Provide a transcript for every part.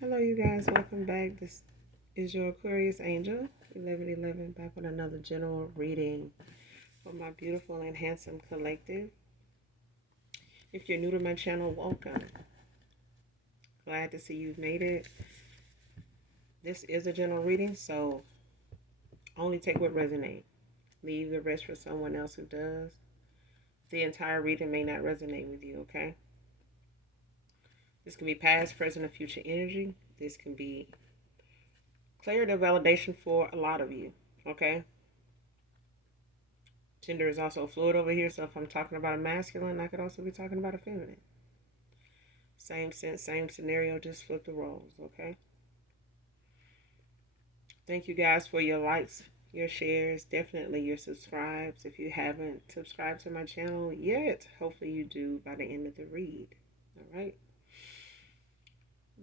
Hello, you guys. Welcome back. This is your Aquarius Angel 1111 back with another general reading for my beautiful and handsome collective. If you're new to my channel, welcome. Glad to see you've made it. This is a general reading, so only take what resonates. Leave the rest for someone else who does. The entire reading may not resonate with you, okay? This can be past, present, or future energy. This can be clarity or validation for a lot of you, okay? Gender is also fluid over here, so if I'm talking about a masculine, I could also be talking about a feminine. Same sense, same scenario, just flip the roles, okay? Thank you guys for your likes, your shares, definitely your subscribes. If you haven't subscribed to my channel yet, hopefully you do by the end of the read, all right?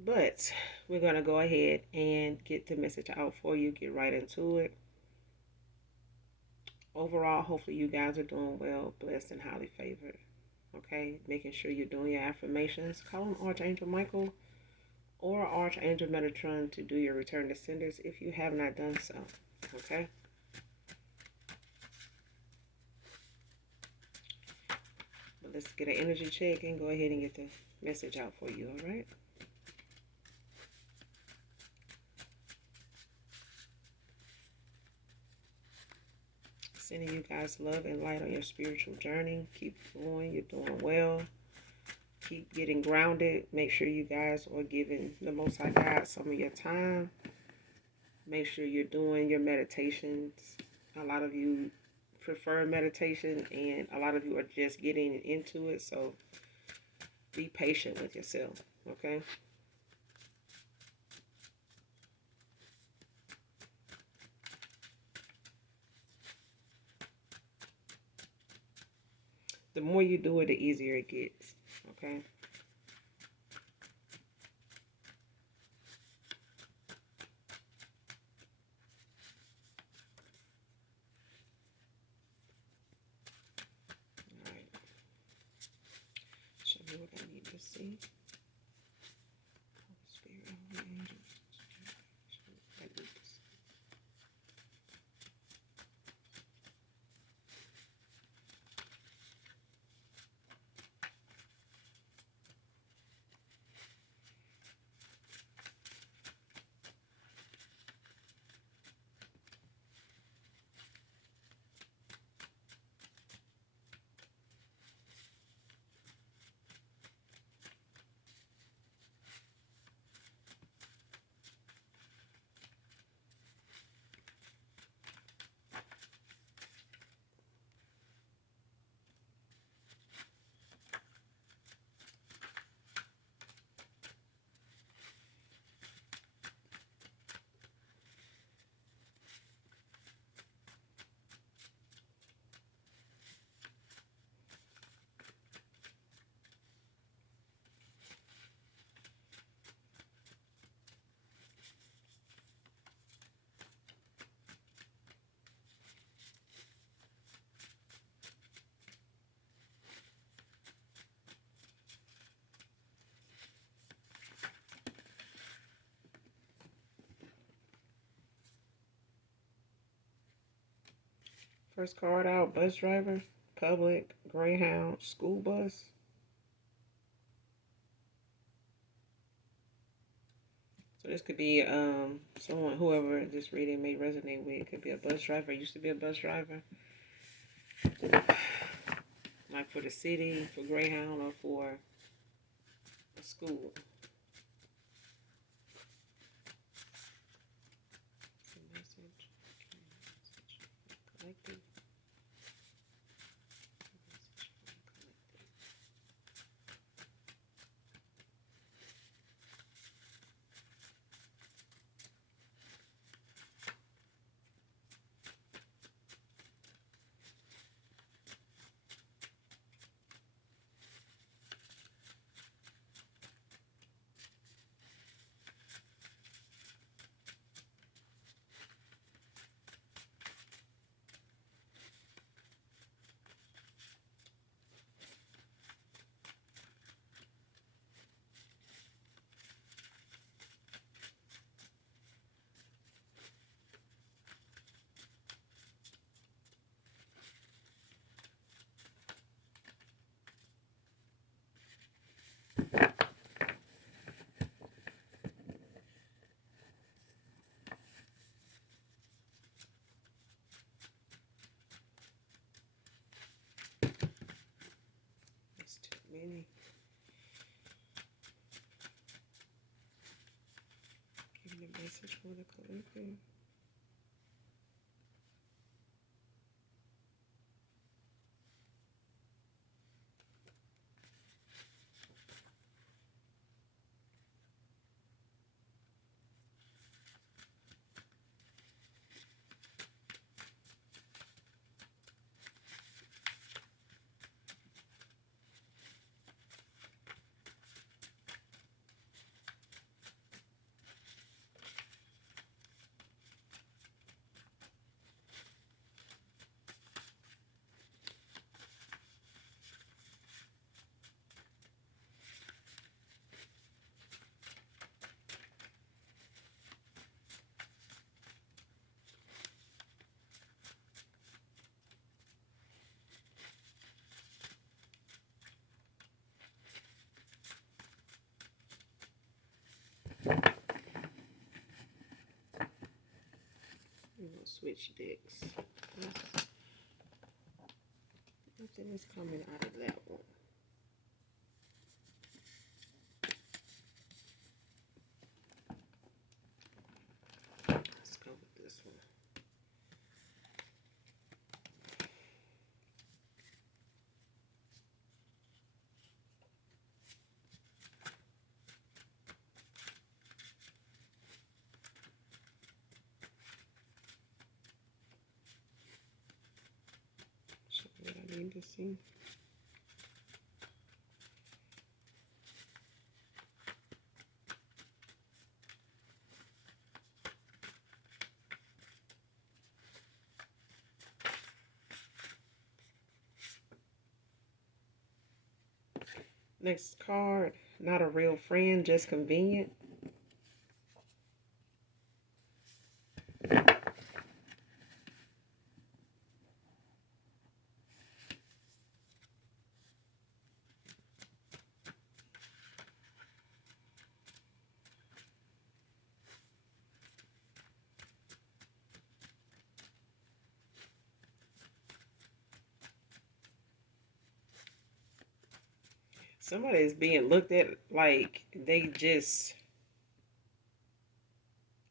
But we're going to go ahead and get the message out for you, get right into it. Overall, hopefully you guys are doing well, blessed, and highly favored. Okay, making sure you're doing your affirmations. Call on Archangel Michael or Archangel Metatron to do your return to senders if you have not done so. Okay. But let's get an energy check and go ahead and get the message out for you. All right. Sending you guys love and light on your spiritual journey. Keep going. You're doing well. Keep getting grounded. Make sure you guys are giving the Most High God some of your time. Make sure you're doing your meditations. A lot of you prefer meditation and a lot of you are just getting into it. So be patient with yourself. Okay. The more you do it, the easier it gets. Okay. All right. Show me what I need to see. Holy Spirit, Holy Angels. Show me what I need to see. First card out, bus driver, public, Greyhound, school bus. So this could be someone, whoever this reading may resonate with. It could be a bus driver, used to be a bus driver. Like for the city, for Greyhound, or for a school. Message. Collective. message for the collective. I'm gonna switch decks. Nothing is coming out of that one. Let's go with this one. Show me what I need to see. Next card, not a real friend, just convenient. Somebody is being looked at like they just,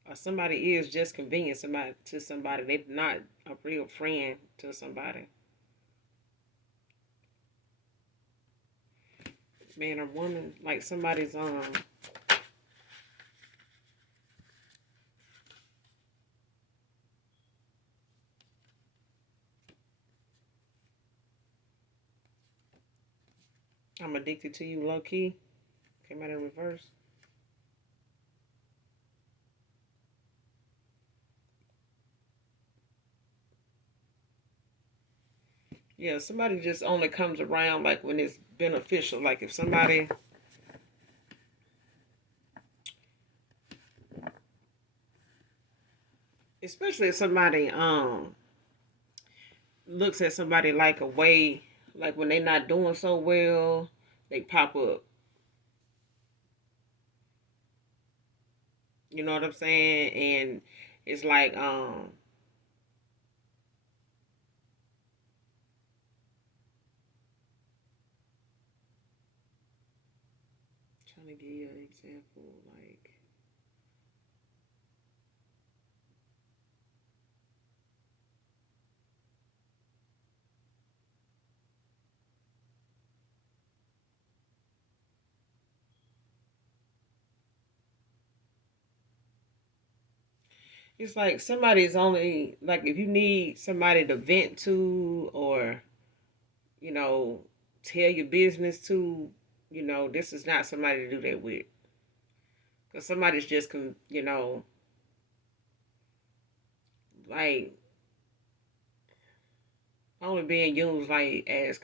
or somebody is just convenient somebody to somebody. They're not a real friend to somebody. Man or woman, like somebody's I'm addicted to you low key. Came out in reverse. Yeah, somebody just only comes around like when it's beneficial. Like if somebody, especially if somebody looks at somebody like a way, like when they're not doing so well, they pop up. You know what I'm saying? And it's like trying to give you an example, like it's like somebody's only like if you need somebody to vent to or you know tell your business to, this is not somebody to do that with. Because somebody's just like only being used like as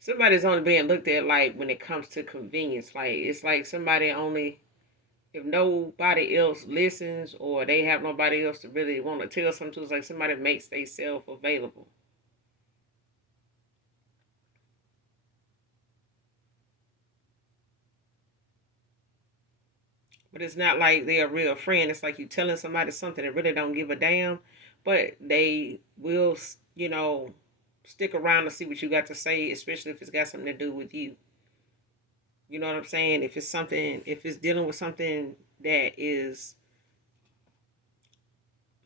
somebody's only being looked at like when it comes to convenience. Like it's like somebody only if nobody else listens or they have nobody else to really want to tell something to, it's like somebody makes themselves available. But it's not like they're a real friend. It's like you telling somebody something that really don't give a damn, but they will, stick around to see what you got to say, especially if it's got something to do with you. You know what I'm saying? If it's dealing with something that is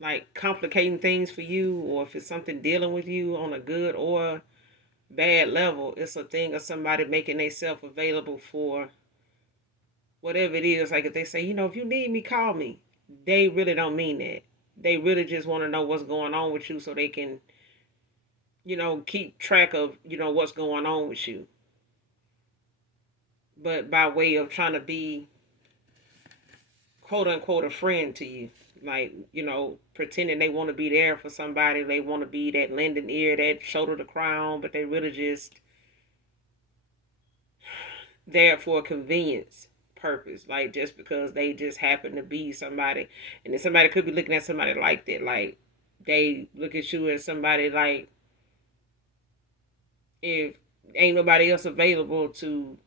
like complicating things for you, or if it's something dealing with you on a good or bad level, it's a thing of somebody making themselves available for whatever it is. Like if they say, if you need me, call me. They really don't mean that. They really just want to know what's going on with you so they can, keep track of, what's going on with you. But by way of trying to be quote unquote a friend to you. Like, pretending they want to be there for somebody. They want to be that lending ear, that shoulder to cry on, but they really just there for a convenience purpose. Like, just because they just happen to be somebody. And then somebody could be looking at somebody like that. Like, they look at you as somebody like, if ain't nobody else available to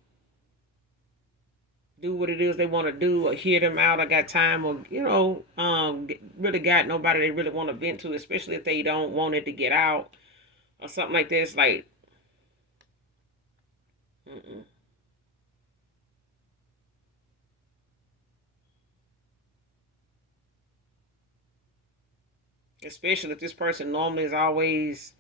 do what it is they want to do, or hear them out, or got time, or really got nobody they really want to vent to, especially if they don't want it to get out or something like this. Like, mm-mm. Especially if this person normally is always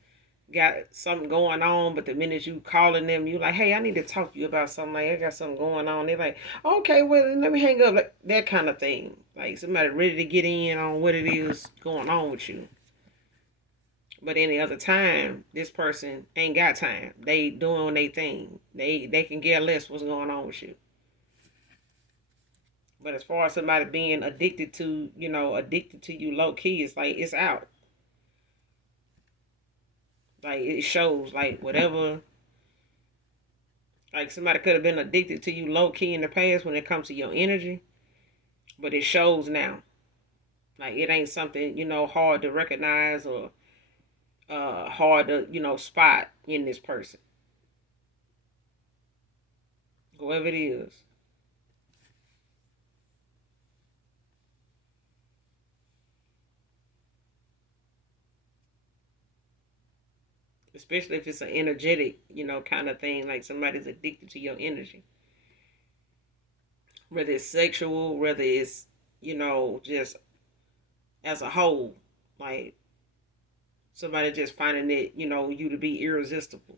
got something going on, but the minute you calling them, you like, hey, I need to talk to you about something. Like, I got something going on. They're like, okay, well, let me hang up. Like, that kind of thing. Like somebody ready to get in on what it is going on with you. But any other time, this person ain't got time. They doing their thing. They can care less what's going on with you. But as far as somebody being addicted to you low key, it's like it's out. Like it shows. Like whatever. Like somebody could have been addicted to you low key in the past when it comes to your energy, but it shows now. Like it ain't something hard to recognize, or hard to spot in this person, whoever it is. Especially if it's an energetic, kind of thing, like somebody's addicted to your energy. Whether it's sexual, whether it's, just as a whole, like somebody just finding it, you to be irresistible.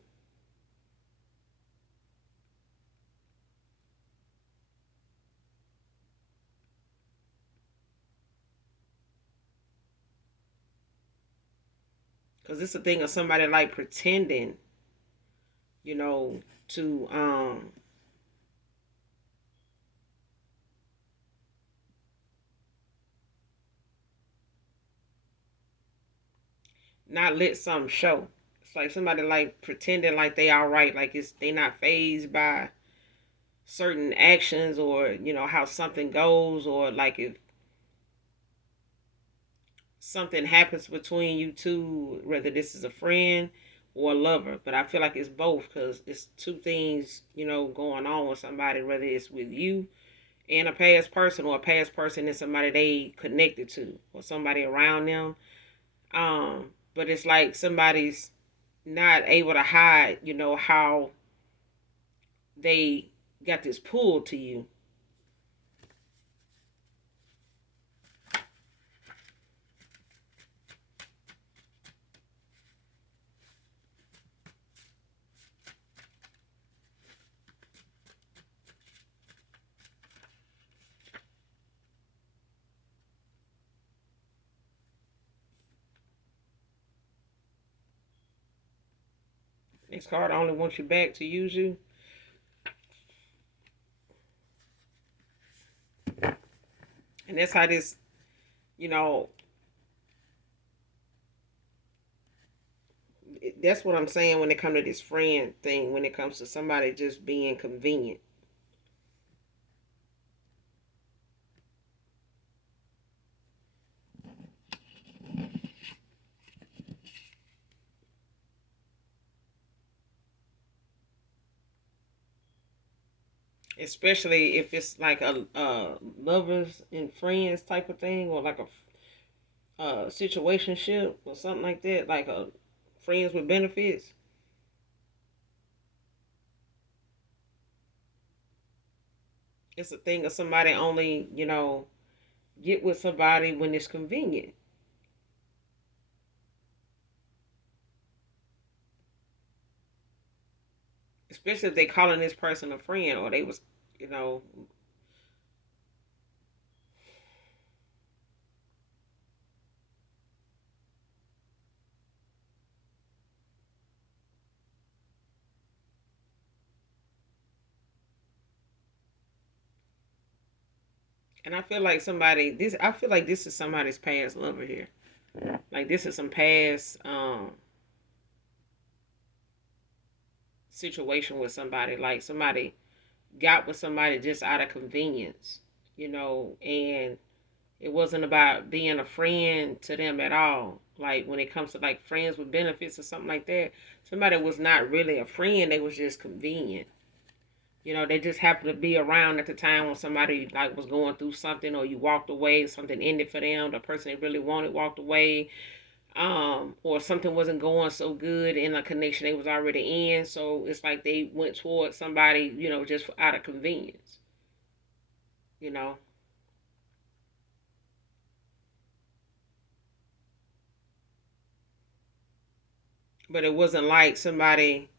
Because it's a thing of somebody like pretending, to not let something show. It's like somebody like pretending like they all right, like they not phased by certain actions, or how something goes, or like if something happens between you two, whether this is a friend or a lover. But I feel like it's both, because it's two things going on with somebody, whether it's with you and a past person, or a past person and somebody they connected to, or somebody around them. But it's like somebody's not able to hide, how they got this pull to you. This card only wants you back to use you. And that's how this, you know, that's what I'm saying when it comes to this friend thing, when it comes to somebody just being convenient. Especially if it's like a lovers and friends type of thing, or like a situationship or something like that, like a friends with benefits. It's a thing of somebody only, get with somebody when it's convenient. especially if they calling this person a friend, or they was, you know. And I feel like I feel like this is somebody's past lover here. Like this is some past situation with somebody. Like somebody got with somebody just out of convenience, and it wasn't about being a friend to them at all. Like when it comes to like friends with benefits or something like that, somebody was not really a friend. They was just convenient. They just happened to be around at the time when somebody like was going through something, or you walked away, something ended for them, the person they really wanted walked away, or something wasn't going so good in a connection they was already in. So it's like they went towards somebody, just out of convenience, you know. But it wasn't like somebody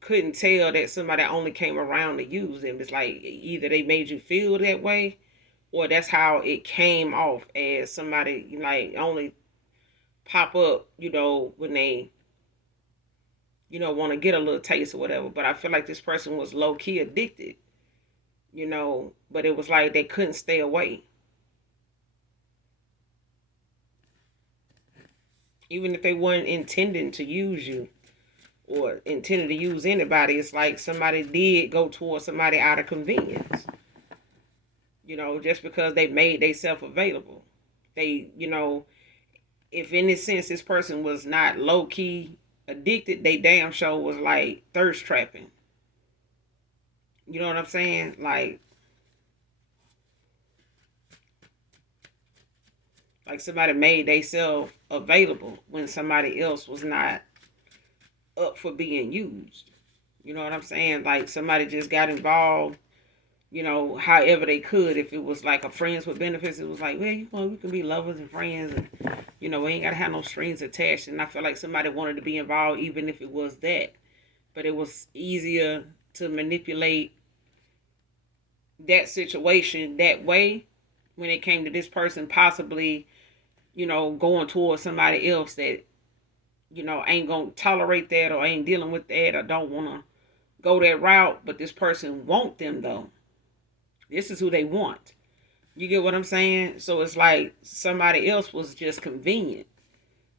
couldn't tell that somebody only came around to use them. It's like either they made you feel that way, or that's how it came off, as somebody like only pop up, when they, want to get a little taste or whatever. But I feel like this person was low key addicted, but it was like they couldn't stay away. Even if they weren't intending to use you or intended to use anybody, it's like somebody did go towards somebody out of convenience, just because they made themselves available. They, if in this sense this person was not low key addicted, they damn sure was like thirst trapping. You know what I'm saying? Like somebody made themselves available when somebody else was not up for being used. You know what I'm saying? Like somebody just got involved, however they could. If it was like a friends with benefits, it was like, well, we can be lovers and friends, and we ain't gotta have no strings attached. And I feel like somebody wanted to be involved, even if it was that. But it was easier to manipulate that situation that way when it came to this person possibly, going towards somebody else that, ain't gonna tolerate that, or ain't dealing with that, or don't wanna go that route. But this person want them though. This is who they want. You get what I'm saying? So it's like somebody else was just convenient.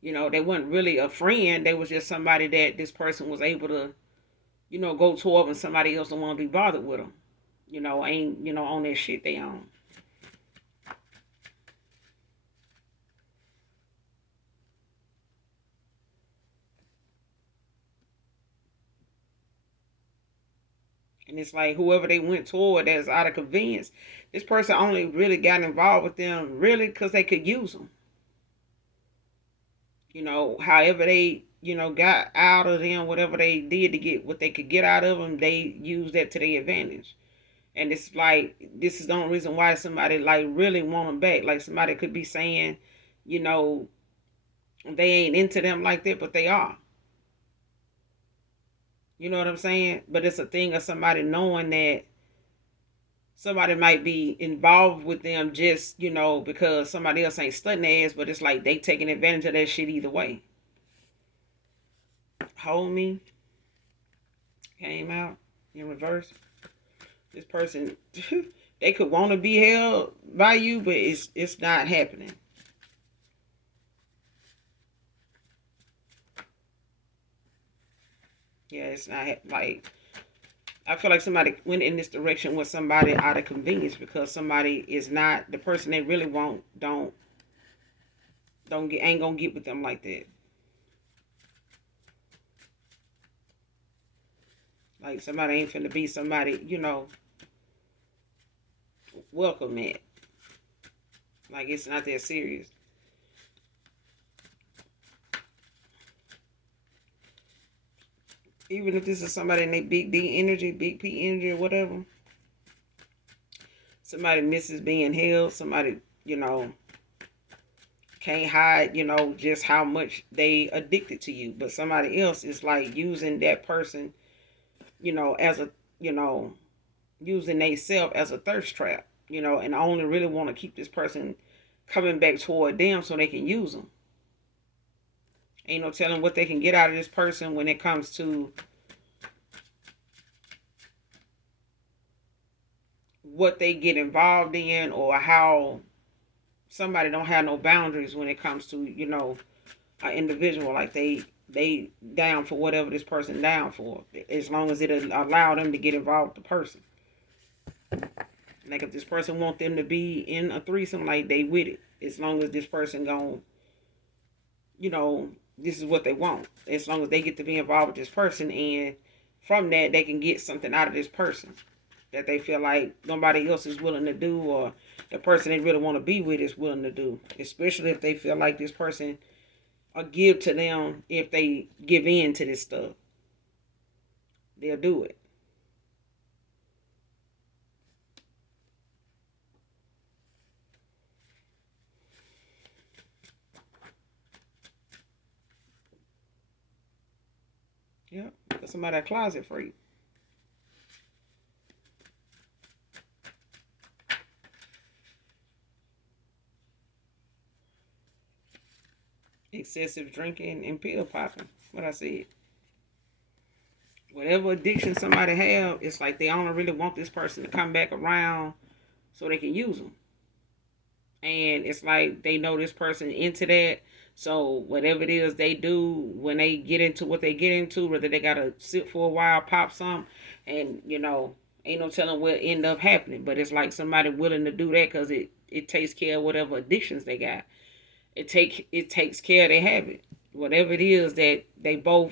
They weren't really a friend. They was just somebody that this person was able to, go toward when somebody else don't want to be bothered with them. Ain't, on that shit they own. And it's like whoever they went toward that's out of convenience, this person only really got involved with them really because they could use them. However they, got out of them, whatever they did to get what they could get out of them, they used that to their advantage. And it's like, this is the only reason why somebody like really want them back. Like somebody could be saying, you know, they ain't into them like that, but they are. You know what I'm saying? But it's a thing of somebody knowing that somebody might be involved with them just, because somebody else ain't studying their ass, but it's like they taking advantage of that shit either way. Hold me came out in reverse. This person, they could want to be held by you, but it's not happening. Yeah, it's not like, I feel like somebody went in this direction with somebody out of convenience, because somebody is not the person they really want. Don't get ain't gonna get with them like that. Like somebody ain't finna be somebody, welcome it. Like it's not that serious. Even if this is somebody in their big D energy, big P energy, or whatever. Somebody misses being held. Somebody, can't hide, just how much they addicted to you. But somebody else is like using that person as a, using they self as a thirst trap, and only really want to keep this person coming back toward them so they can use them. Ain't no telling what they can get out of this person when it comes to what they get involved in, or how somebody don't have no boundaries when it comes to, an individual. Like they down for whatever this person down for, as long as it allow them to get involved with the person. Like if this person want them to be in a threesome, like they with it, as long as this person gon', this is what they want. As long as they get to be involved with this person, and from that they can get something out of this person that they feel like nobody else is willing to do, or the person they really want to be with is willing to do. Especially if they feel like this person will give to them. If they give in to this stuff, they'll do it. Yeah, because somebody a closet freak. Excessive drinking and pill popping. What I said. Whatever addiction somebody have, it's like they only really want this person to come back around so they can use them. And it's like they know this person into that. So whatever it is they do, when they get into what they get into, whether they gotta sit for a while, pop some, and ain't no telling what end up happening. But it's like somebody willing to do that because it takes care of whatever addictions they got. It takes care of their habit. Whatever it is that they both,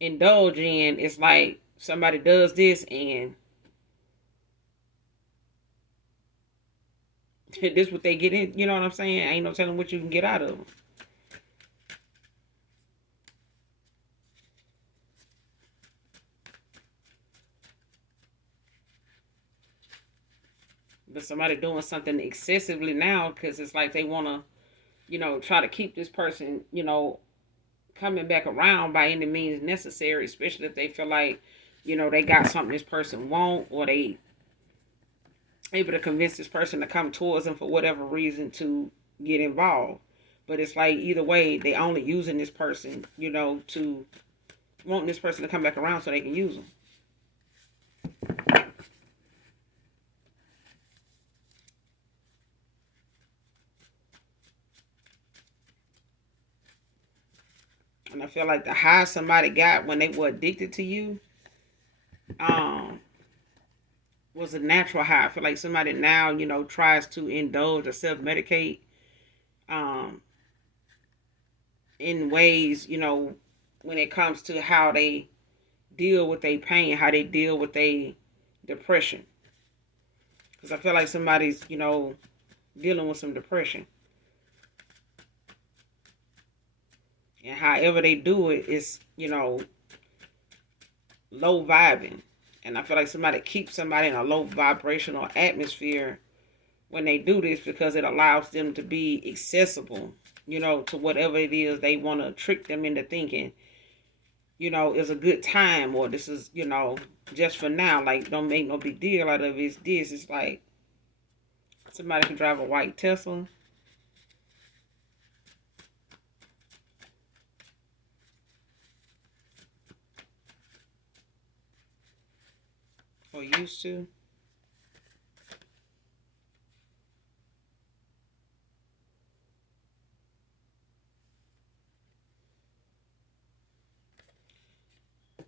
indulge in, it's like somebody does this and this what they get in. You know what I'm saying? Ain't no telling what you can get out of them. But somebody doing something excessively now because it's like they want to, try to keep this person, coming back around by any means necessary, especially if they feel like, they got something this person want, or they able to convince this person to come towards them for whatever reason to get involved. But it's like either way, they only using this person, to want this person to come back around so they can use them. And I feel like the high somebody got when they were addicted to you, um, was a natural high. I feel like somebody now, tries to indulge or self medicate, um, in ways, when it comes to how they deal with their pain, how they deal with their depression. Because I feel like somebody's, dealing with some depression. And however they do it is, low vibing. And I feel like somebody keeps somebody in a low vibrational atmosphere when they do this because it allows them to be accessible, to whatever it is they want to trick them into thinking, is a good time, or this is, just for now. Like, don't make no big deal out of it. It's this. It's like somebody can drive a white Tesla or used to.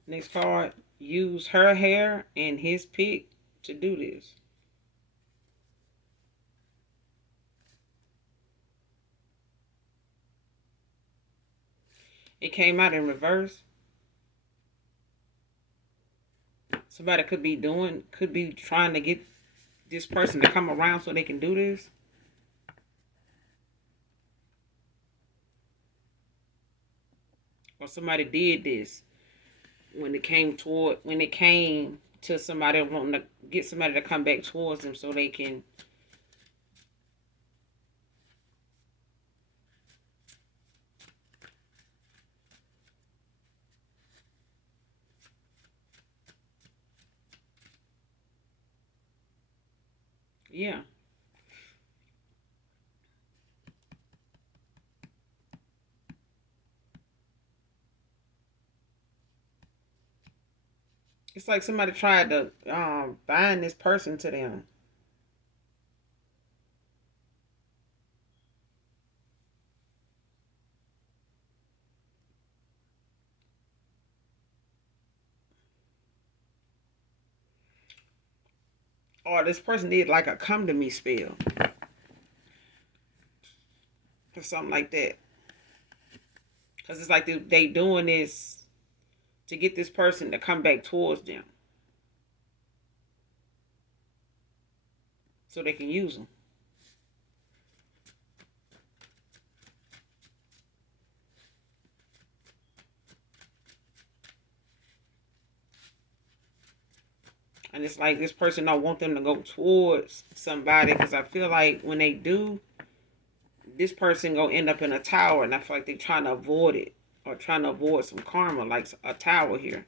Next card, use her hair and his pick to do this. It came out in reverse. Somebody could be trying to get this person to come around so they can do this. Or somebody did this when it came to somebody wanting to get somebody to come back towards them so they can Yeah. It's like somebody tried to bind this person to them. Or this person did like a come to me spell or something like that. Because it's like they doing this to get this person to come back towards them so they can use them. And it's like this person don't want them to go towards somebody because I feel like when they do, this person gonna end up in a tower, and I feel like they trying to avoid it or trying to avoid some karma, like a tower here.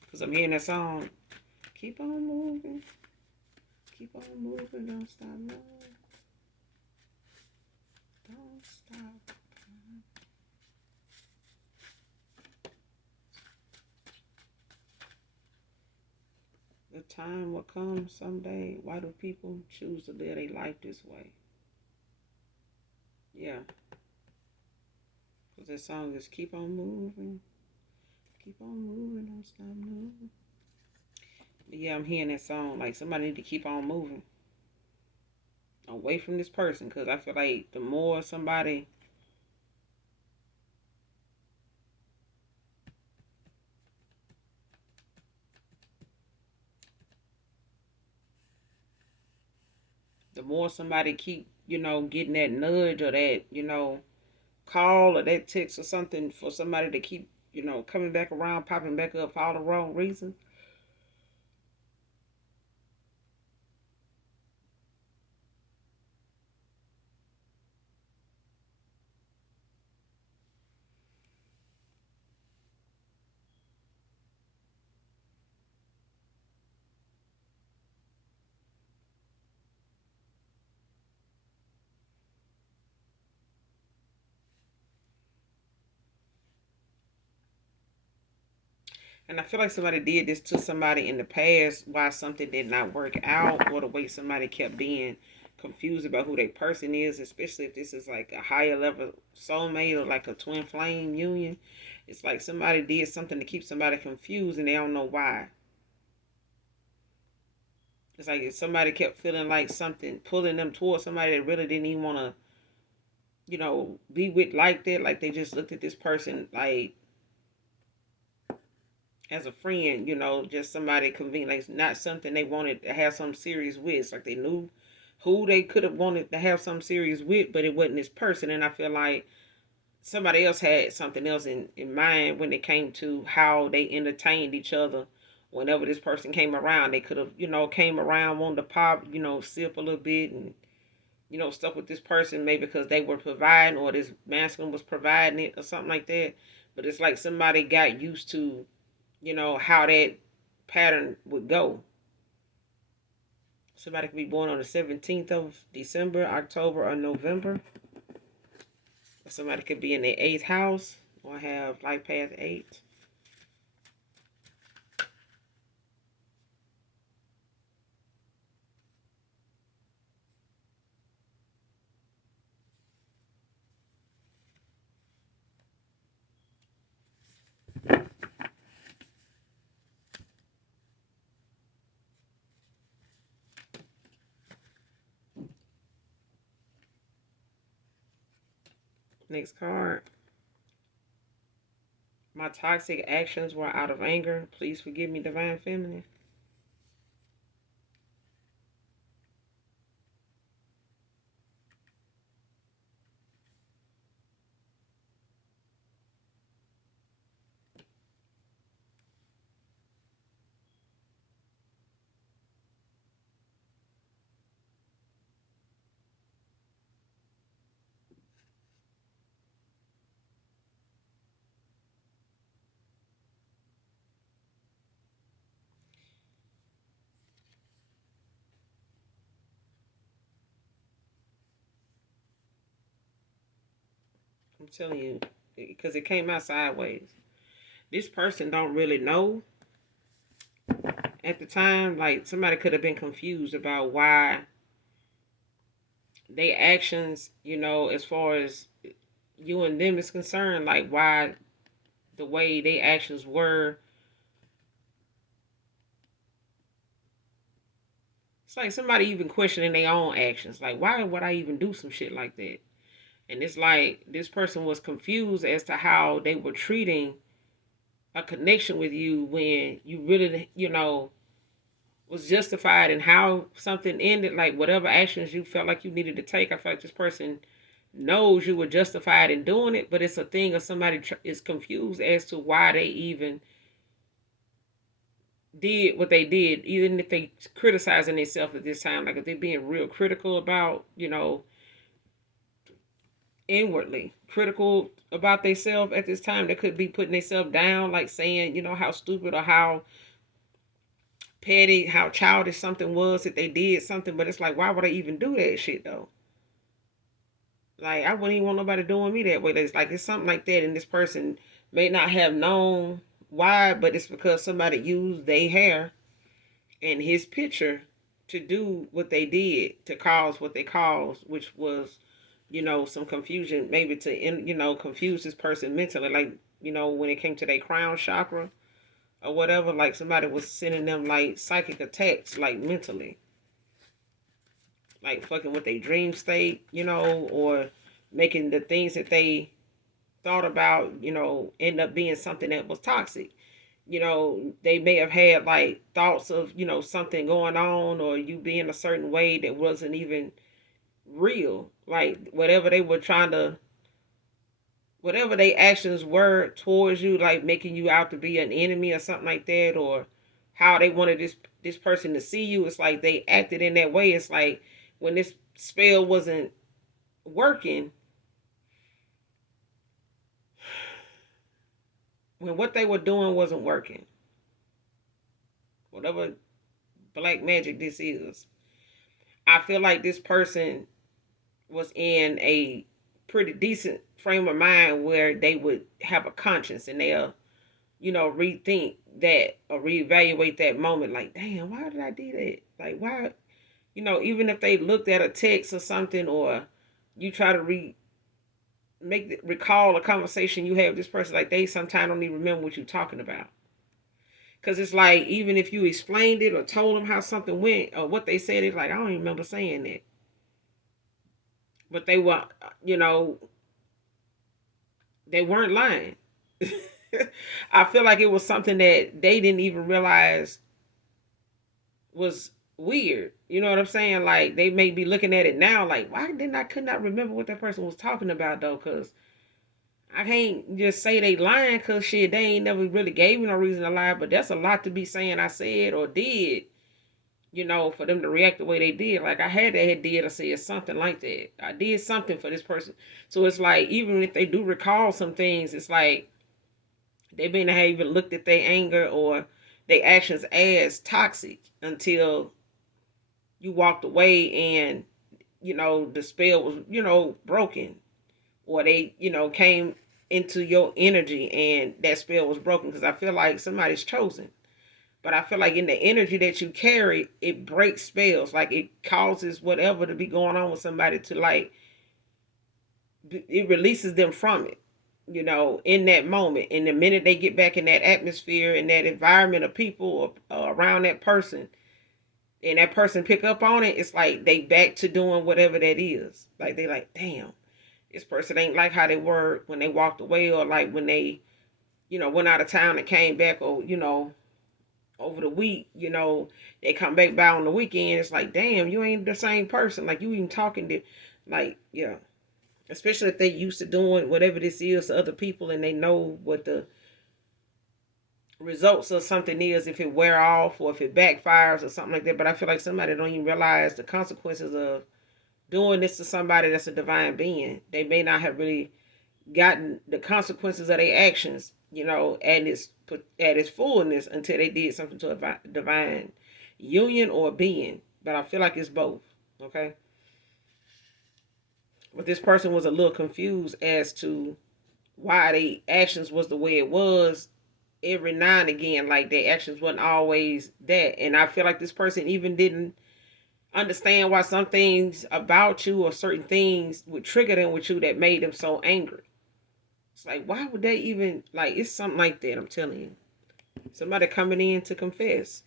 Because I'm hearing that song, keep on moving, keep on moving, don't stop, no, don't stop. The time will come someday. Why do people choose to live their life this way? Yeah, because that song is keep on moving, keep on moving, don't stop moving. But yeah, I'm hearing that song like somebody need to keep on moving away from this person because I feel like the more somebody, keep, getting that nudge or that, call or that text or something for somebody to keep, coming back around, popping back up for all the wrong reasons. And I feel like somebody did this to somebody in the past why something did not work out or the way somebody kept being confused about who their person is, especially if this is like a higher level soulmate or like a twin flame union. It's like somebody did something to keep somebody confused and they don't know why. It's like if somebody kept feeling like something pulling them towards somebody that really didn't even want to, be with like that. Like they just looked at this person like as a friend, just somebody convenient, like not something they wanted to have some serious with. It's like they knew who they could have wanted to have some serious with, but it wasn't this person. And I feel like somebody else had something else in mind when it came to how they entertained each other. Whenever this person came around, they could have, came around, wanted to pop, sip a little bit and, stuff with this person maybe because they were providing or this masculine was providing it or something like that. But it's like somebody got used to, how that pattern would go. Somebody could be born on the 17th of December, October, or November. Or somebody could be in the 8th house or have life path 8. Next card. My toxic actions were out of anger. Please forgive me, Divine Feminine. I'm telling you, because it came out sideways. This person don't really know at the time. Like somebody could have been confused about why they actions, as far as you and them is concerned, like why the way they actions were. It's like somebody even questioning their own actions. Like, why would I even do some shit like that? And it's like this person was confused as to how they were treating a connection with you when you really, was justified in how something ended. Like, whatever actions you felt like you needed to take, I feel like this person knows you were justified in doing it, but it's a thing of somebody is confused as to why they even did what they did, even if they criticizing themselves at this time. Like if they're being real critical about, inwardly critical about themselves at this time, they could be putting themselves down, like saying, how stupid or how petty, how childish something was that they did something. But it's like, why would I even do that shit though? Like I wouldn't even want nobody doing me that way. It's like it's something like that, and this person may not have known why, but it's because somebody used their hair and his picture to do what they did, to cause what they caused, which was, some confusion, maybe to, confuse this person mentally. Like, when it came to their crown chakra or whatever, like somebody was sending them like psychic attacks, like mentally, like fucking with their dream state, or making the things that they thought about, end up being something that was toxic. They may have had like thoughts of, something going on or you being a certain way that wasn't even real. Like whatever they actions were towards you, like making you out to be an enemy or something like that, or how they wanted this person to see you. It's like they acted in that way. It's like when this spell wasn't working, when what they were doing wasn't working, whatever black magic this is, I feel like this person was in a pretty decent frame of mind where they would have a conscience and they'll, rethink that or reevaluate that moment. Like, damn, why did I do that? Like, why, even if they looked at a text or something, or you try to recall a conversation you had with this person, like they sometimes don't even remember what you're talking about. Cause it's like even if you explained it or told them how something went or what they said, it's like I don't even remember saying that. But they were, you know, they weren't lying. I feel like it was something that they didn't even realize was weird. You know what I'm saying? Like they may be looking at it now, like why didn't I could not remember what that person was talking about though? Cause I can't just say they lying, cause shit, they ain't never really gave me no reason to lie. But that's a lot to be saying I said or did, for them to react the way they did. Like I had to have did or said something like that. I did something for this person. So it's like even if they do recall some things, it's like they may not have even looked at their anger or their actions as toxic until you walked away and, the spell was, broken. Or they, came into your energy and that spell was broken. Because I feel like somebody's chosen. But I feel like in the energy that you carry, it breaks spells. Like it causes whatever to be going on with somebody to like, it releases them from it, in that moment. And the minute they get back in that atmosphere and that environment of people around that person, and that person pick up on it, it's like they back to doing whatever that is. Like they like, damn, this person ain't like how they were when they walked away, or like when they, went out of town and came back, or over the week, they come back by on the weekend. It's like, damn, you ain't the same person. Like you even talking to, like, yeah. Especially if they used to doing whatever this is to other people and they know what the results of something is, if it wear off or if it backfires or something like that. But I feel like somebody don't even realize the consequences of doing this to somebody that's a divine being. They may not have really gotten the consequences of their actions, at its fullness until they did something to a divine union or being. But I feel like it's both. Okay. But this person was a little confused as to why their actions was the way it was. Every now and again, like their actions wasn't always that. And I feel like this person even didn't understand why some things about you or certain things would trigger them with you that made them so angry. It's like, why would they even, like, it's something like that, I'm telling you. Somebody coming in to confess.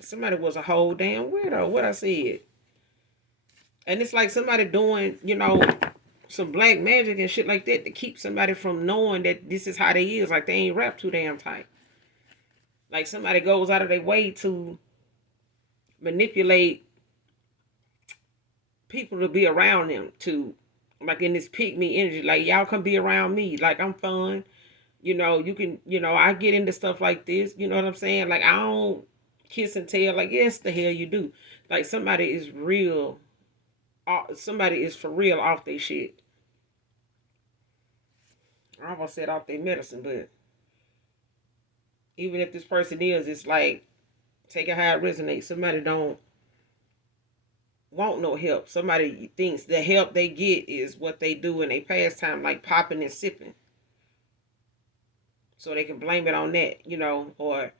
Somebody was a whole damn weirdo, what I said. And it's like somebody doing, some black magic and shit like that to keep somebody from knowing that this is how they is. Like, they ain't rap too damn tight. Like, somebody goes out of their way to manipulate people to be around them, to, like, in this pick me energy. Like, y'all come be around me. Like, I'm fun. You can, I get into stuff like this. You know what I'm saying? Like, I don't kiss and tell. Like, yes, the hell you do. Like, somebody is real. Somebody is for real off their shit. I almost said off their medicine, but even if this person is, it's like, take it how it resonates. Somebody don't want no help. Somebody thinks the help they get is what they do in their pastime, like popping and sipping. So they can blame it on that, or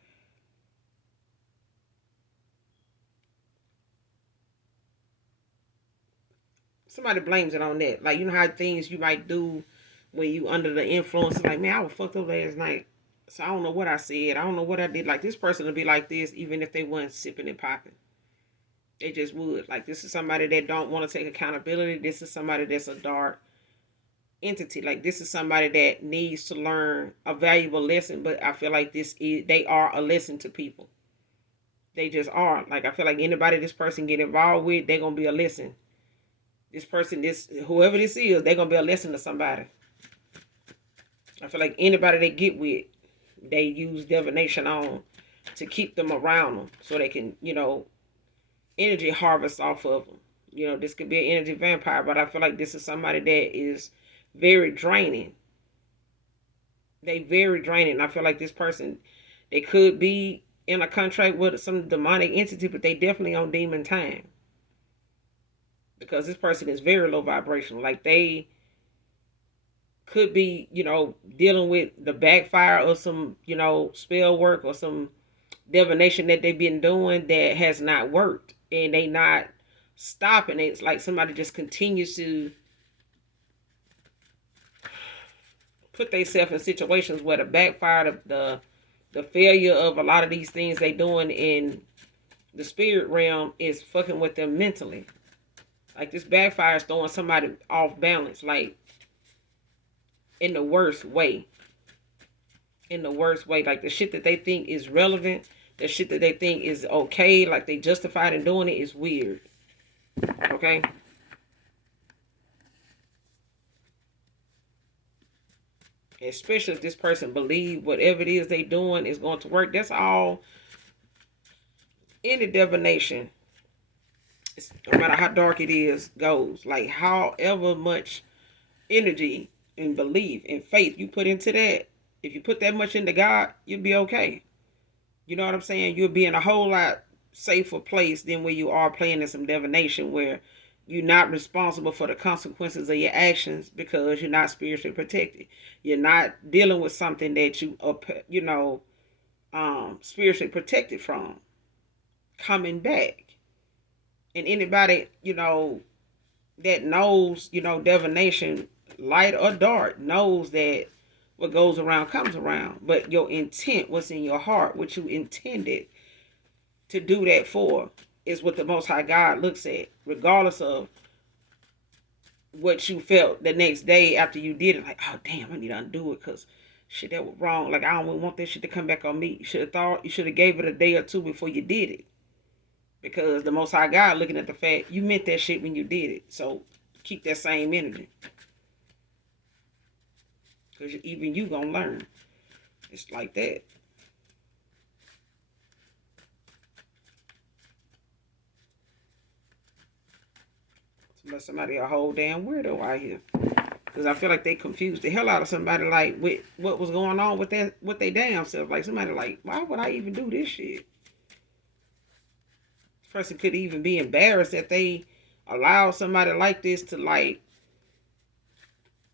somebody blames it on that. Like, you know how things you might do when you under the influence, like, man, I was fucked up last night. So I don't know what I said. I don't know what I did. Like, this person would be like this even if they weren't sipping and popping. They just would. Like, this is somebody that don't want to take accountability. This is somebody that's a dark entity. Like, this is somebody that needs to learn a valuable lesson. But I feel like they are a lesson to people. They just are. Like, I feel like anybody this person get involved with, they're gonna be a lesson. This person, whoever this is, they're gonna be a lesson to somebody. I feel like anybody they get with, they use divination on to keep them around them so they can, energy harvest off of them. This could be an energy vampire, but I feel like this is somebody that is very draining. They very draining. I feel like this person, they could be in a contract with some demonic entity, but they definitely on demon time. Because this person is very low vibrational. Like, they could be, dealing with the backfire of some, spell work or some divination that they've been doing that has not worked. And they not stopping. It's like somebody just continues to put themselves in situations where the backfire, the failure of a lot of these things they doing in the spirit realm is fucking with them mentally. Like, this backfire is throwing somebody off balance, like, in the worst way. In the worst way. Like, the shit that they think is relevant, the shit that they think is okay, like they justified in doing it, is weird. Okay? Especially if this person believes whatever it is they doing is going to work. That's all any divination, no matter how dark it is, goes. Like, however much energy and belief and faith you put into that, if you put that much into God, you'll be okay. You know what I'm saying? You'll be in a whole lot safer place than where you are playing in some divination where you're not responsible for the consequences of your actions because you're not spiritually protected. You're not dealing with something that you spiritually protected from coming back. And anybody, that knows, divination, light or dark, knows that what goes around comes around. But your intent, what's in your heart, what you intended to do that for, is what the Most High God looks at, regardless of what you felt the next day after you did it. Like, oh damn, I need to undo it because shit, that was wrong. Like, I don't want that shit to come back on me. You should have gave it a day or two before you did it. Because the Most High God looking at the fact you meant that shit when you did it. So keep that same energy. Because even you gonna learn. It's like that. But somebody a whole damn weirdo out here. Because I feel like they confused the hell out of somebody, like, with what was going on with they damn self. Like, somebody like, why would I even do this shit? Person could even be embarrassed that they allow somebody like this to like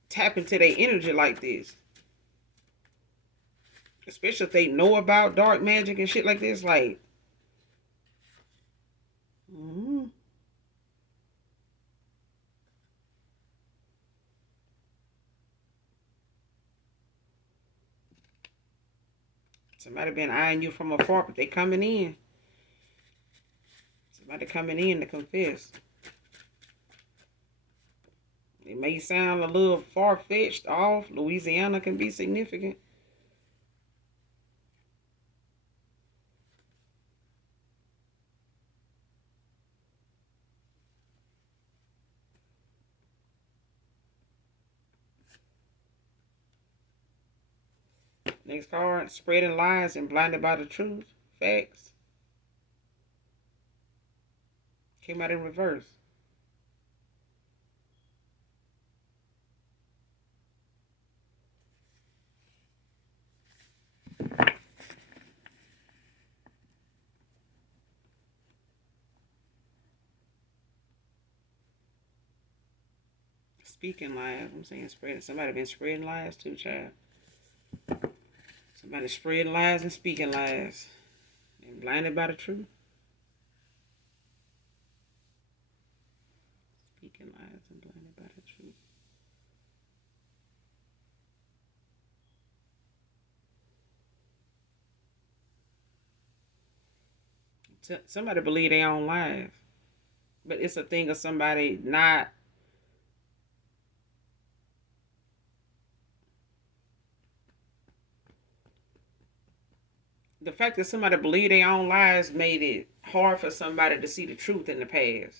tap into their energy like this. Especially if they know about dark magic and shit like this. Like, mm-hmm. Somebody been eyeing you from afar, but they coming in. Somebody coming in to confess. It may sound a little far-fetched off. Louisiana can be significant. Next card, spreading lies and blinded by the truth. Facts. Came out in reverse. Speaking lies. I'm saying spreading. Somebody been spreading lies too, child. Somebody spreading lies and speaking lies. And blinded by the truth. Speaking lies and blinded by the truth. Somebody believe their own lies. But it's a thing of somebody not. The fact that somebody believe their own lies made it hard for somebody to see the truth in the past.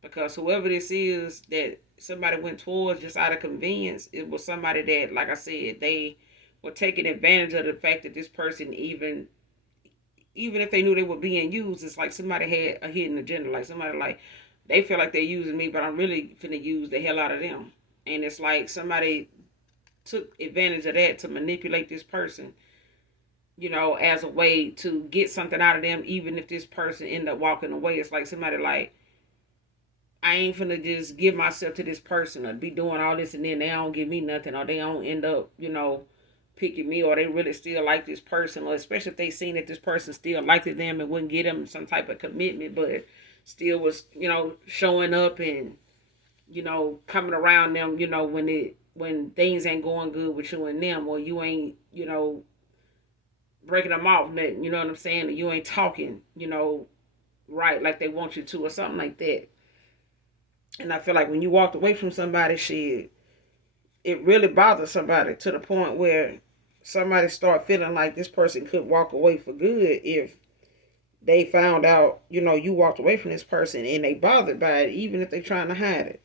Because whoever this is that somebody went towards just out of convenience, it was somebody that, like I said, they were taking advantage of the fact that this person even if they knew they were being used, it's like somebody had a hidden agenda. Like somebody like they feel like they're using me, but I'm really finna use the hell out of them. And it's like somebody took advantage of that to manipulate this person, as a way to get something out of them, even if this person end up walking away. It's like somebody like, I ain't finna just give myself to this person or be doing all this and then they don't give me nothing, or they don't end up, picking me, or they really still like this person, or especially if they seen that this person still liked them and wouldn't get them some type of commitment, but still was, showing up and, coming around them, when things ain't going good with you and them, or you ain't, breaking them off, you know what I'm saying? Or you ain't talking, right like they want you to, or something like that. And I feel like when you walked away from somebody, shit, it really bothers somebody to the point where somebody start feeling like this person could walk away for good if they found out, you walked away from this person and they bothered by it, even if they trying to hide it.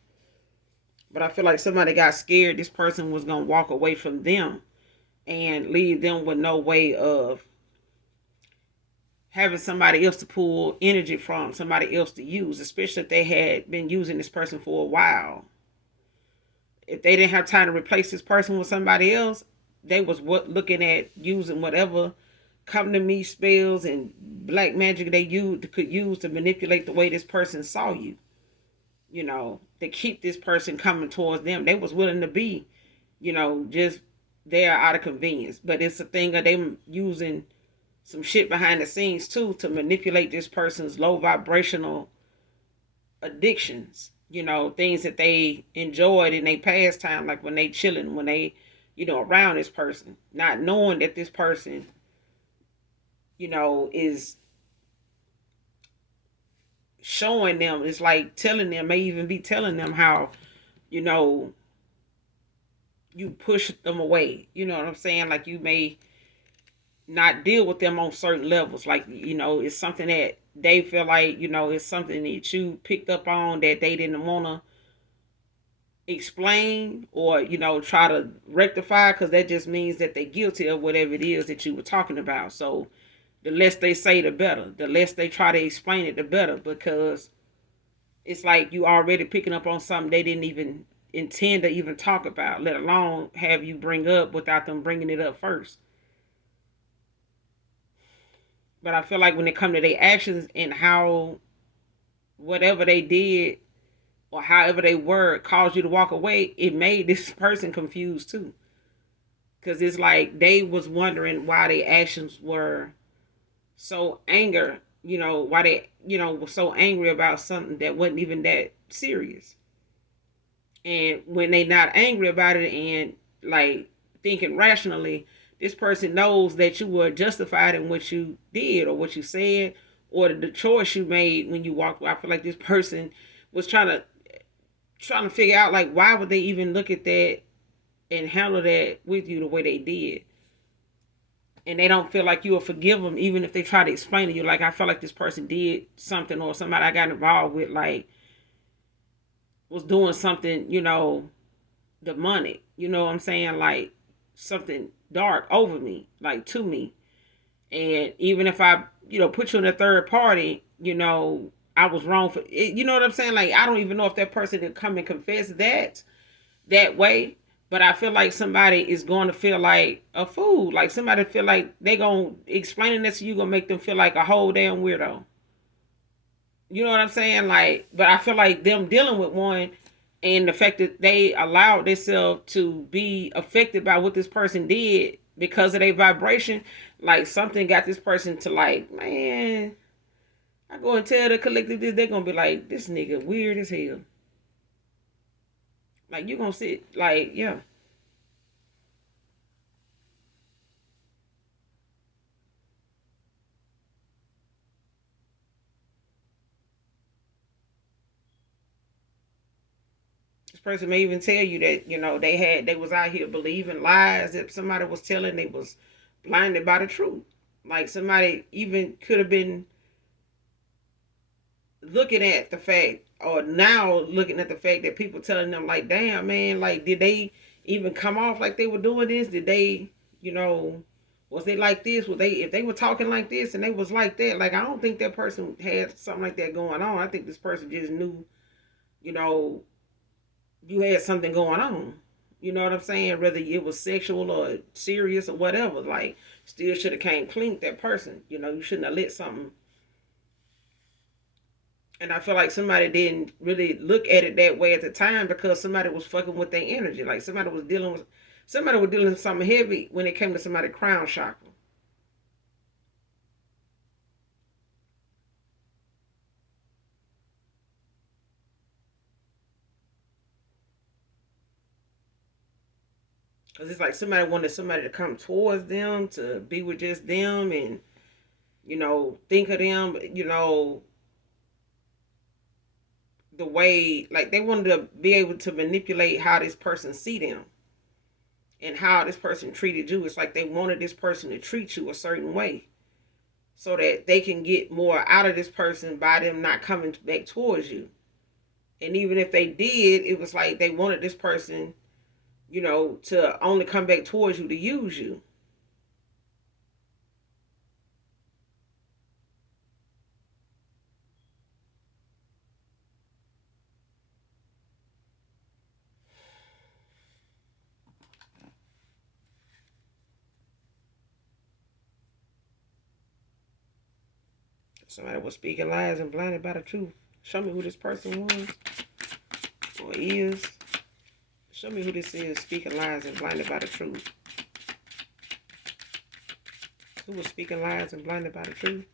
But I feel like somebody got scared this person was going to walk away from them and leave them with no way of having somebody else to pull energy from, somebody else to use, especially if they had been using this person for a while. If they didn't have time to replace this person with somebody else, they was looking at using whatever come to me spells and black magic they could use to manipulate the way this person saw you. To keep this person coming towards them. They was willing to be, just there out of convenience. But it's a thing of them using some shit behind the scenes too to manipulate this person's low vibrational addictions, things that they enjoyed in their pastime, like when they chilling, when they, around this person, not knowing that this person, is showing them, it's like telling them, may even be telling them how, you know, you push them away. You know what I'm saying? Like you may not deal with them on certain levels. Like, it's something that they feel like, it's something that you picked up on that they didn't want to explain or, try to rectify, because that just means that they're guilty of whatever it is that you were talking about. So the less they say, the better. The less they try to explain it, the better, because it's like you already picking up on something they didn't even intend to even talk about, let alone have you bring up without them bringing it up first. But I feel like when it come to their actions and how whatever they did or however they were caused you to walk away, it made this person confused too. Because it's like they was wondering why their actions were so anger, why they, were so angry about something that wasn't even that serious. And when they not angry about it and like thinking rationally, this person knows that you were justified in what you did or what you said or the choice you made when you walked away. I feel like this person was trying to figure out like why would they even look at that and handle that with you the way they did. And they don't feel like you will forgive them even if they try to explain to you like I feel like this person did something or somebody I got involved with like was doing something, demonic. You know what I'm saying? Like something dark over me, like to me. And even if I, put you in a third party, I was wrong for it. You know what I'm saying? Like I don't even know if that person did come and confess that way. But I feel like somebody is going to feel like a fool. Like somebody feel like they gonna explaining this to you gonna make them feel like a whole damn weirdo. You know what I'm saying? Like, but I feel like them dealing with one and the fact that they allowed themselves to be affected by what this person did because of their vibration, like something got this person to like, man, I go and tell the collective this, they're gonna be like, this nigga weird as hell. Like you gonna sit like, yeah. This person may even tell you that, they was out here believing lies that somebody was telling they was blinded by the truth. Like somebody even could have been looking at the fact or now looking at the fact that people telling them like damn man like did they even come off like they were doing this, did they, you know was they like this, was they if they were talking like this and they was like that, like I don't think that person had something like that going on. I think this person just knew, you know you had something going on. You know what I'm saying? Whether it was sexual or serious or whatever, like still should have came clean with that person. You shouldn't have let something. And I feel like somebody didn't really look at it that way at the time because somebody was fucking with their energy. Like somebody was dealing with something heavy when it came to somebody crown chakra. Cause it's like somebody wanted somebody to come towards them, to be with just them and, think of them, the way like they wanted to be able to manipulate how this person see them and how this person treated you. It's like they wanted this person to treat you a certain way so that they can get more out of this person by them not coming back towards you. And even if they did, it was like they wanted this person, to only come back towards you to use you. Somebody was speaking lies and blinded by the truth. Show me who this person was or is. Show me who this is speaking lies and blinded by the truth. Who was speaking lies and blinded by the truth?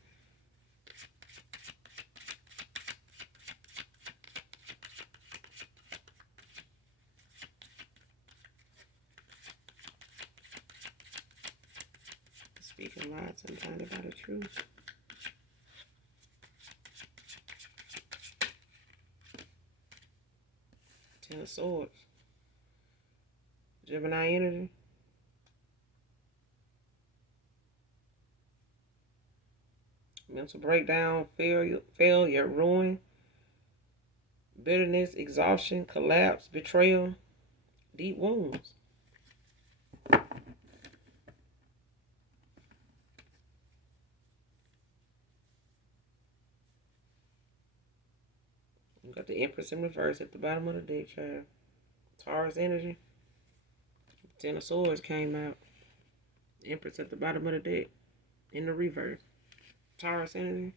Speaking lies and blinded by the truth. Ten of Swords. Gemini energy. Mental breakdown, failure, ruin, bitterness, exhaustion, collapse, betrayal, deep wounds. You got the Empress in reverse at the bottom of the deck, child. Taurus energy. Ten of Swords came out. Empress at the bottom of the deck in the reverse. Taurus energy.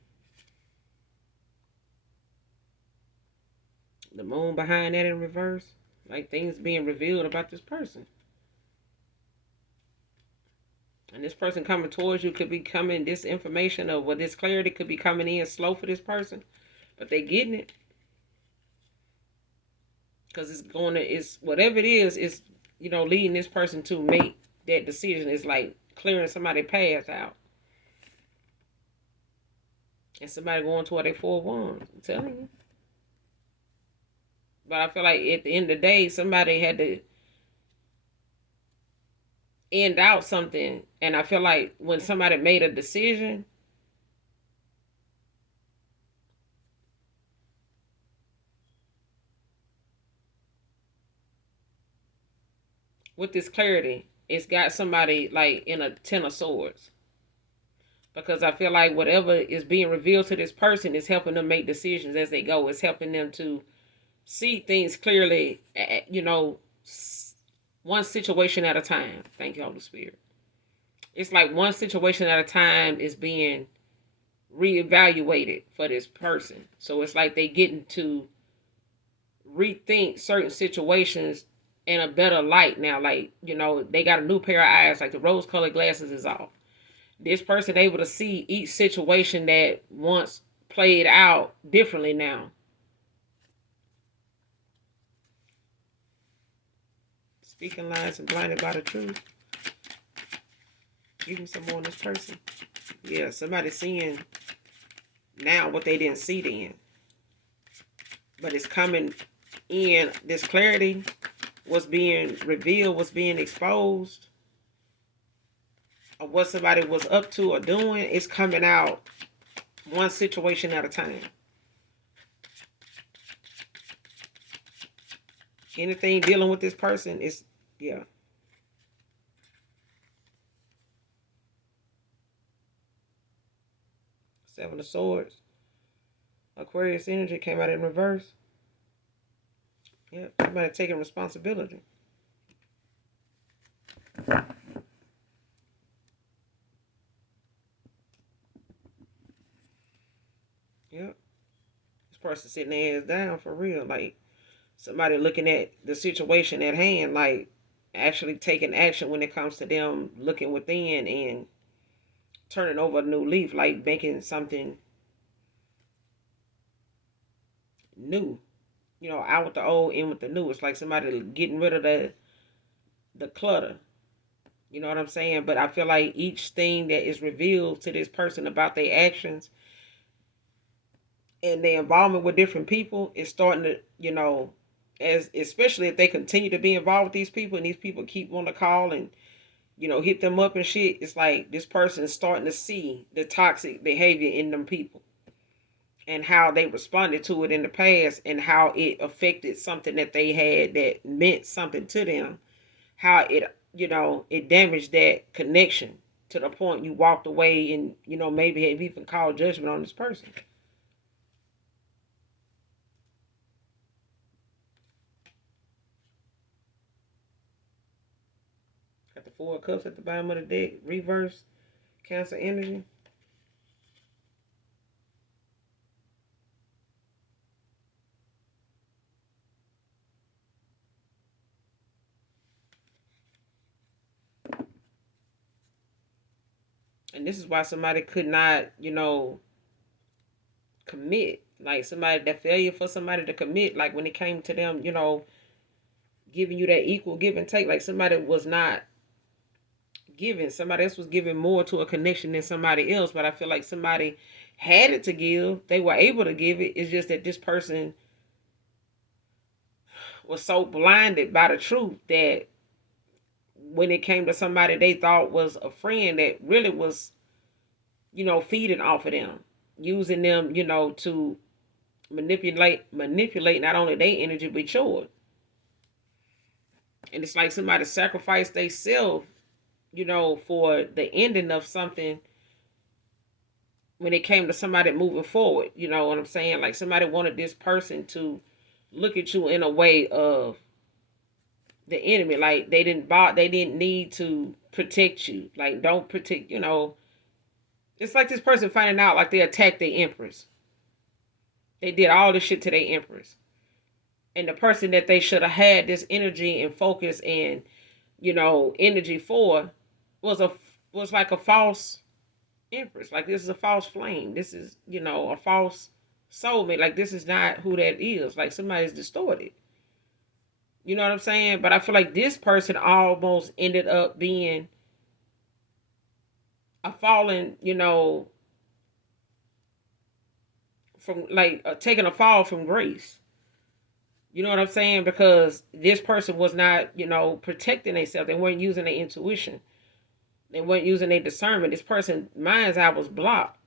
The moon behind that in reverse. Like things being revealed about this person. And this person coming towards you could be coming, this information of what this clarity could be coming in slow for this person. But they getting it. Because it's going to, it's whatever it is, it's, leading this person to make that decision. It's like clearing somebody's path out. And somebody going toward their 4 wands. I'm telling you. But I feel like at the end of the day, somebody had to end out something. And I feel like when somebody made a decision, with this clarity, it's got somebody like in a 10 of swords. Because I feel like whatever is being revealed to this person is helping them make decisions as they go. It's helping them to see things clearly, one situation at a time. Thank you, Holy Spirit. It's like one situation at a time is being reevaluated for this person. So it's like they getting to rethink certain situations in a better light now. Like, they got a new pair of eyes, like the rose colored glasses is off. This person able to see each situation that once played out differently now. Speaking lies and blinded by the truth. Give me some more on this person. Yeah, somebody seeing now what they didn't see then. But it's coming in, this clarity was being revealed, was being exposed, of what somebody was up to or doing. It's coming out one situation at a time. Anything dealing with this person is, yeah. Seven of Swords. Aquarius energy came out in reverse. Yeah, somebody taking responsibility. Yep. This person sitting their ass down for real. Like somebody looking at the situation at hand, like actually taking action when it comes to them looking within and turning over a new leaf, like making something new. Out with the old, in with the new. It's like somebody getting rid of the clutter. You know what I'm saying? But I feel like each thing that is revealed to this person about their actions and their involvement with different people is starting to, as especially if they continue to be involved with these people and these people keep on the call and, hit them up and shit. It's like this person is starting to see the toxic behavior in them people and how they responded to it in the past and how it affected something that they had that meant something to them. How it, it damaged that connection to the point you walked away and, maybe have even called judgment on this person. Got the Four of Cups at the bottom of the deck. Reverse. Cancer energy. And this is why somebody could not, commit. Like somebody, that failure for somebody to commit, like when it came to them, giving you that equal give and take. Like somebody was not giving. Somebody else was giving more to a connection than somebody else. But I feel like somebody had it to give. They were able to give it. It's just that this person was so blinded by the truth that when it came to somebody they thought was a friend that really was, feeding off of them, using them, to manipulate not only their energy but yours. And it's like somebody sacrificed themselves, for the ending of something when it came to somebody moving forward. You know what I'm saying? Like somebody wanted this person to look at you in a way of the enemy. Like they didn't need to protect you. Like don't protect, It's like this person finding out like they attacked their empress. They did all this shit to their empress. And the person that they should have had this energy and focus and, energy for was like a false empress. Like, this is a false flame. This is, a false soulmate. Like, this is not who that is. Like, somebody's distorted. You know what I'm saying? But I feel like this person almost ended up being a fallen, from like taking a fall from grace. You know what I'm saying? Because this person was not, protecting themselves. They weren't using their intuition. They weren't using their discernment. This person's mind's eye was blocked.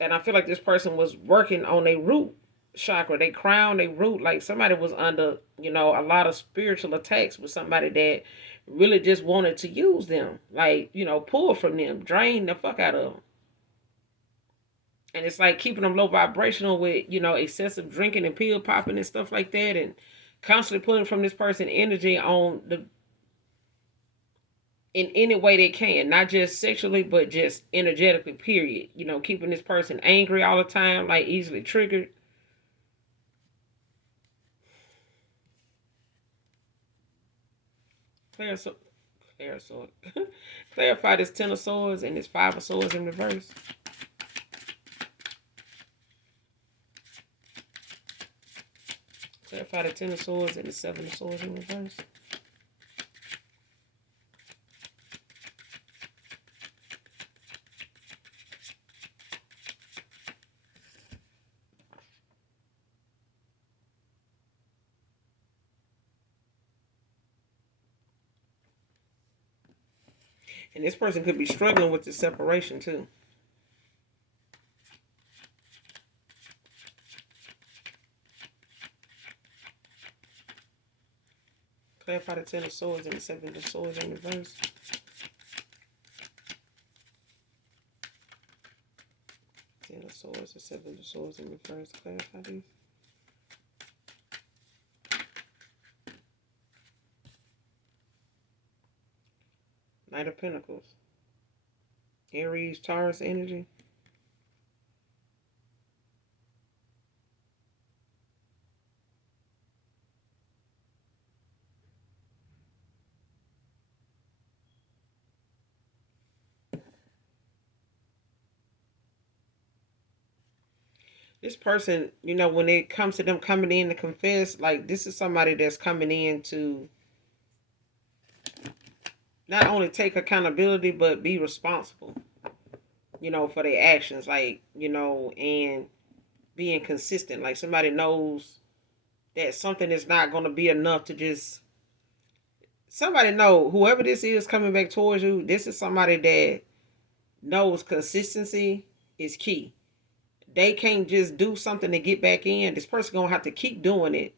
And I feel like this person was working on their root chakra, they crown, they root. Like, somebody was under, a lot of spiritual attacks with somebody that really just wanted to use them. Like, pull from them, drain the fuck out of them. And it's like keeping them low vibrational with, excessive drinking and pill popping and stuff like that. And constantly pulling from this person energy on the in any way they can, not just sexually, but just energetically, period. Keeping this person angry all the time, like easily triggered. Clarify this Ten of Swords and this Five of Swords in reverse. Clarify the Ten of Swords and the Seven of Swords in reverse. And this person could be struggling with the separation too. Clarify the Ten of Swords and the Seven of Swords in reverse. Ten of Swords and Seven of Swords in reverse. Clarify these. Knight of Pentacles. Aries, Taurus energy. This person, when it comes to them coming in to confess, like, this is somebody that's coming in to not only take accountability, but be responsible, for their actions, like, and being consistent. Like, somebody knows that something is not going to be enough to just, somebody know, whoever this is coming back towards you, this is somebody that knows consistency is key. They can't just do something to get back in. This person gonna have to keep doing it,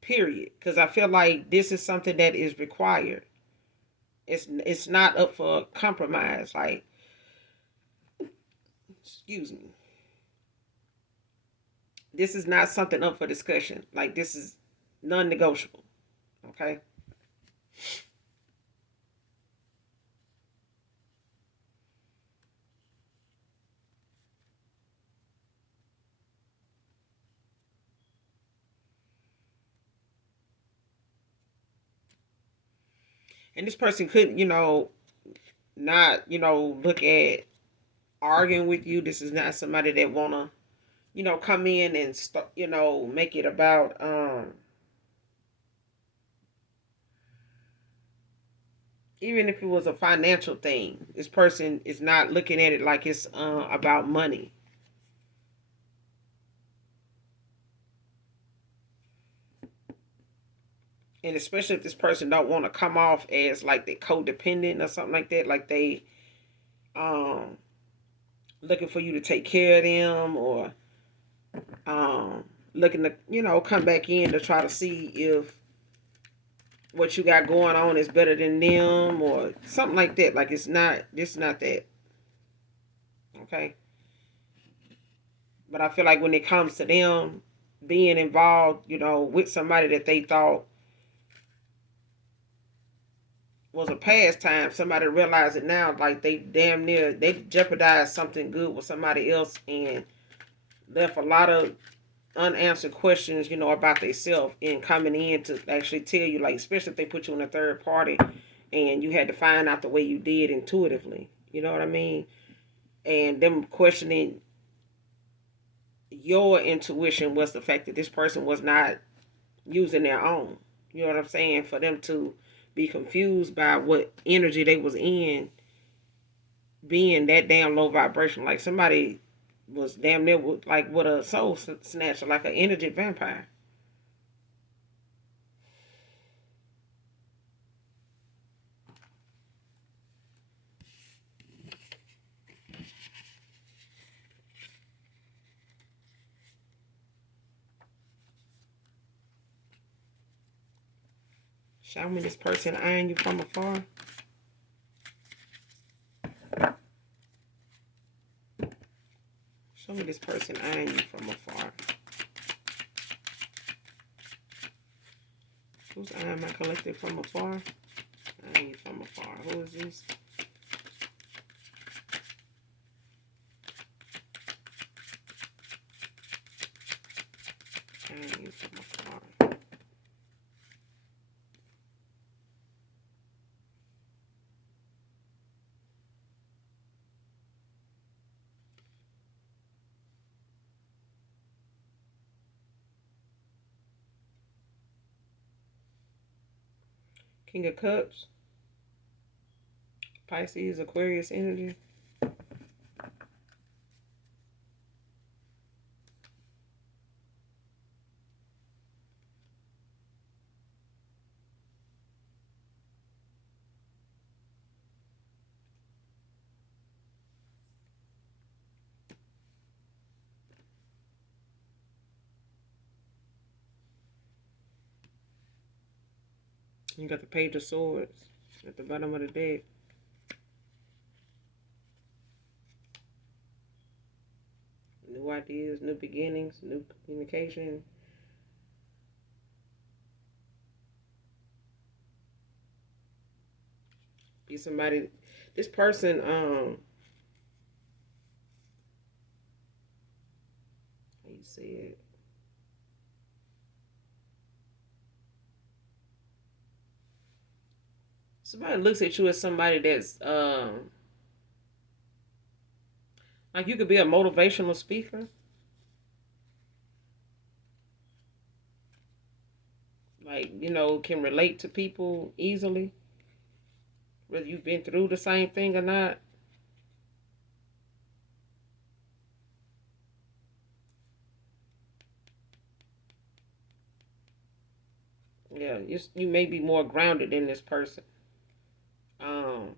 period. Because I feel like this is something that is required. It's not up for compromise. Like, excuse me. This is not something up for discussion. Like, this is non-negotiable. Okay? And this person could, not, look at arguing with you. This is not somebody that wanna, come in and make it about even if it was a financial thing. This person is not looking at it like it's about money. And especially if this person don't want to come off as like they codependent or something like that, like they um looking for you to take care of them, or looking to, come back in to try to see if what you got going on is better than them or something like that. Like, it's not that. Okay. But I feel like when it comes to them being involved, with somebody that they thought was a pastime. Somebody realized it now, like they damn near they jeopardized something good with somebody else and left a lot of unanswered questions, about themselves and coming in to actually tell you, like, especially if they put you in a third party and you had to find out the way you did intuitively. You know what I mean? And them questioning your intuition was the fact that this person was not using their own. You know what I'm saying? For them to be confused by what energy they was in, being that damn low vibration. Like somebody was damn near like with a soul snatcher, like an energy vampire. Show me this person eyeing you from afar. Show me this person eyeing you from afar. Who's eyeing my collective from afar? Eyeing you from afar. Who is this? Eyeing you from afar. King of Cups. Pisces, Aquarius energy. You got the Page of Swords at the bottom of the deck. New ideas, new beginnings, new communication. Be somebody. This person, how you say it? Somebody looks at you as somebody that's like you could be a motivational speaker. Like, can relate to people easily. Whether you've been through the same thing or not. Yeah, you may be more grounded than this person. Um,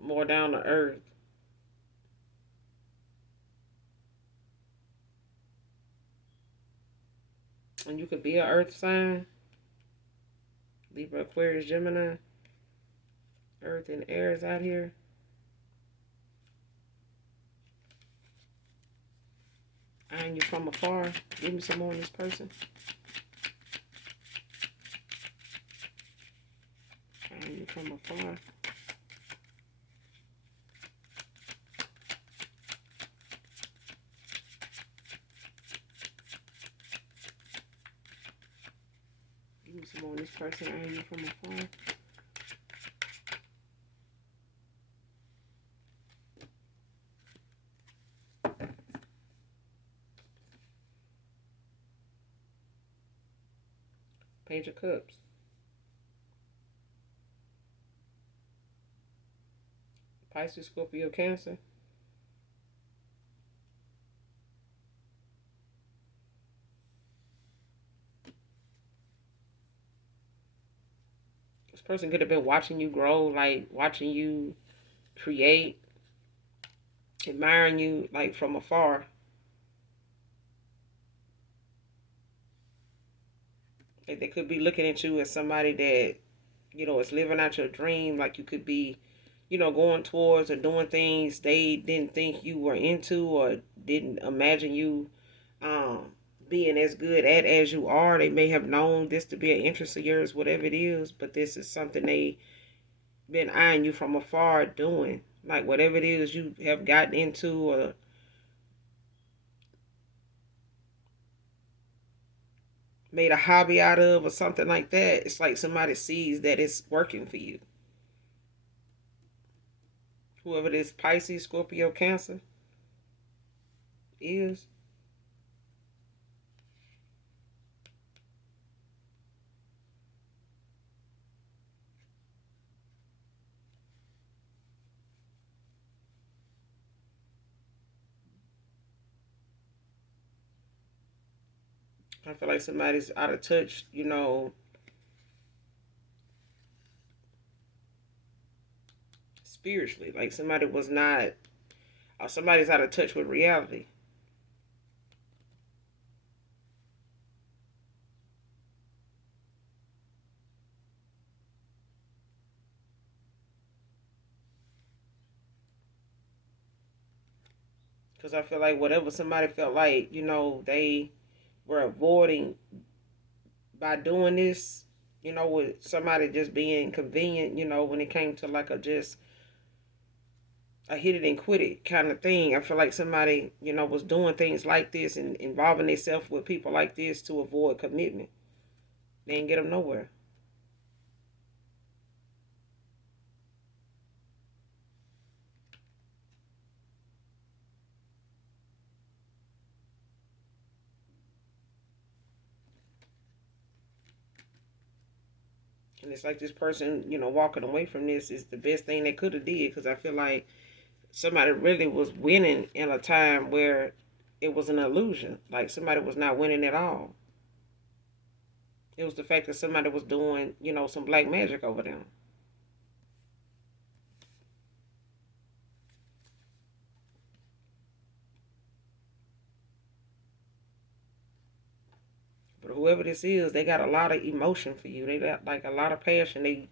More down to earth. And you could be an earth sign. Libra, Aquarius, Gemini. Earth and air is out here. Eyeing you from afar. Give me some more on this person. Eyeing you from afar. Give me some more on this person. Eyeing you from afar. Page of Cups. Pisces, Scorpio, Cancer. This person could have been watching you grow, like watching you create, admiring you like from afar. Like they could be looking at you as somebody that, is living out your dream. Like you could be, going towards or doing things they didn't think you were into or didn't imagine you being as good at as you are. They may have known this to be an interest of yours, whatever it is, but this is something they been eyeing you from afar doing. Like whatever it is you have gotten into or made a hobby out of or something like that, it's like somebody sees that it's working for you. Whoever this Pisces, Scorpio, Cancer is. I feel like somebody's out of touch, spiritually. Like somebody was not, or somebody's out of touch with reality. Because I feel like whatever somebody felt like, they were avoiding by doing this, with somebody just being convenient, when it came to like a hit it and quit it kind of thing. I feel like somebody, was doing things like this and involving themselves with people like this to avoid commitment. They didn't get them nowhere. And it's like this person, walking away from this is the best thing they could have did, because I feel like somebody really was winning in a time where it was an illusion. Like somebody was not winning at all. It was the fact that somebody was doing, some black magic over them. But whoever this is, they got a lot of emotion for you. They got like a lot of passion.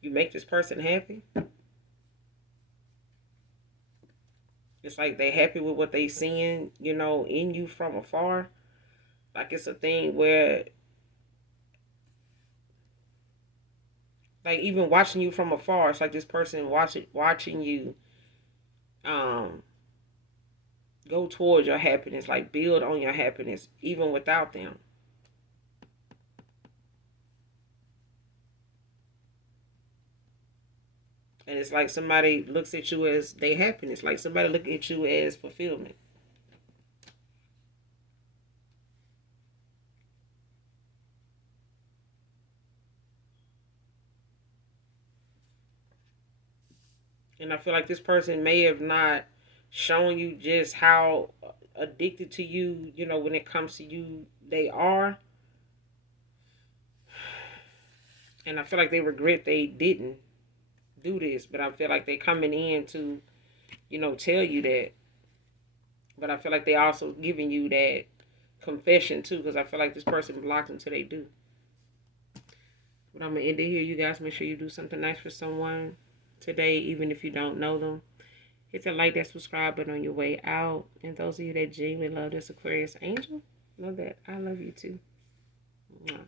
You make this person happy. It's like they happy with what they seeing, in you from afar. Like it's a thing where, like even watching you from afar, it's like this person watching you, um, go towards your happiness, like build on your happiness, even without them. And it's like somebody looks at you as their happiness, like somebody look at you as fulfillment. And I feel like this person may have not shown you just how addicted to you, when it comes to you, they are. And I feel like they regret they didn't do this, but I feel like they coming in to, tell you that. But I feel like they also giving you that confession too, because I feel like this person blocked until they do. But I'm gonna end it here. You guys make sure you do something nice for someone today, even if you don't know them. Hit the like, that subscribe button on your way out. And those of you that genuinely love this Aquarius angel, love that. I love you too. Mwah.